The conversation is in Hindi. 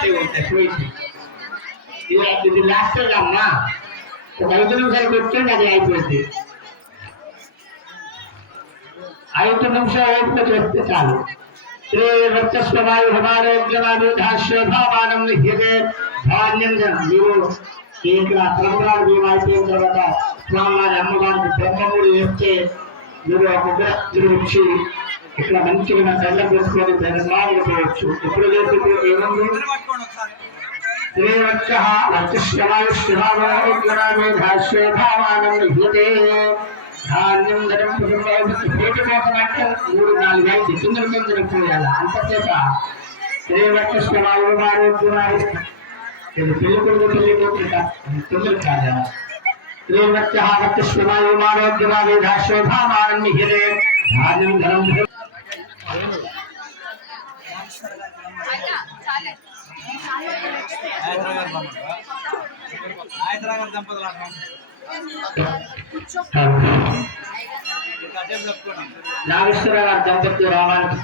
family was separated. He was the disaster Amma. The Bible is a good thing that I was there. आयुक्त वंशोक्त चालू श्री वक्तस्वमायु हमारोग्यमानुधाश्य भावानम निह्यते धान्यम जन जीवो एक रात परंपरा बीमारी के तरह का स्वामी अम्मा के ब्रह्ममुनि यस्ते जीवो अमुग्र जीवक्षी ఇక్కడ మంచిగా దండం పెట్టుకొని ధర్మాలు పోవచ్చు ఎప్పుడు చేస్తే ఏముంది శ్రీవత్స వర్చస్యమాయుష్యమానోగ్యమానుధాశ్వభావానం లిఖ్యతే ధాన్యం ధనం కుటుంబం పేటి కోసం అంటే మూడు నాలుగు ఐదు కిందలు కిందలు పోయాలి అంతసేప శ్రీవత్సమారోగ్యమారు ఇది పెళ్లి కొడుకు పెళ్లి కొడుకు తొందర కాదా శ్రీవత్స వర్చస్యమాయుమారోగ్యమానుధాశ్వభావానం లిఖ్యతే ధాన్యం ధనం హైదరాబాద్ దంపతులు అంటాం నాగేశ్వర గారి దంపతులు రావాలని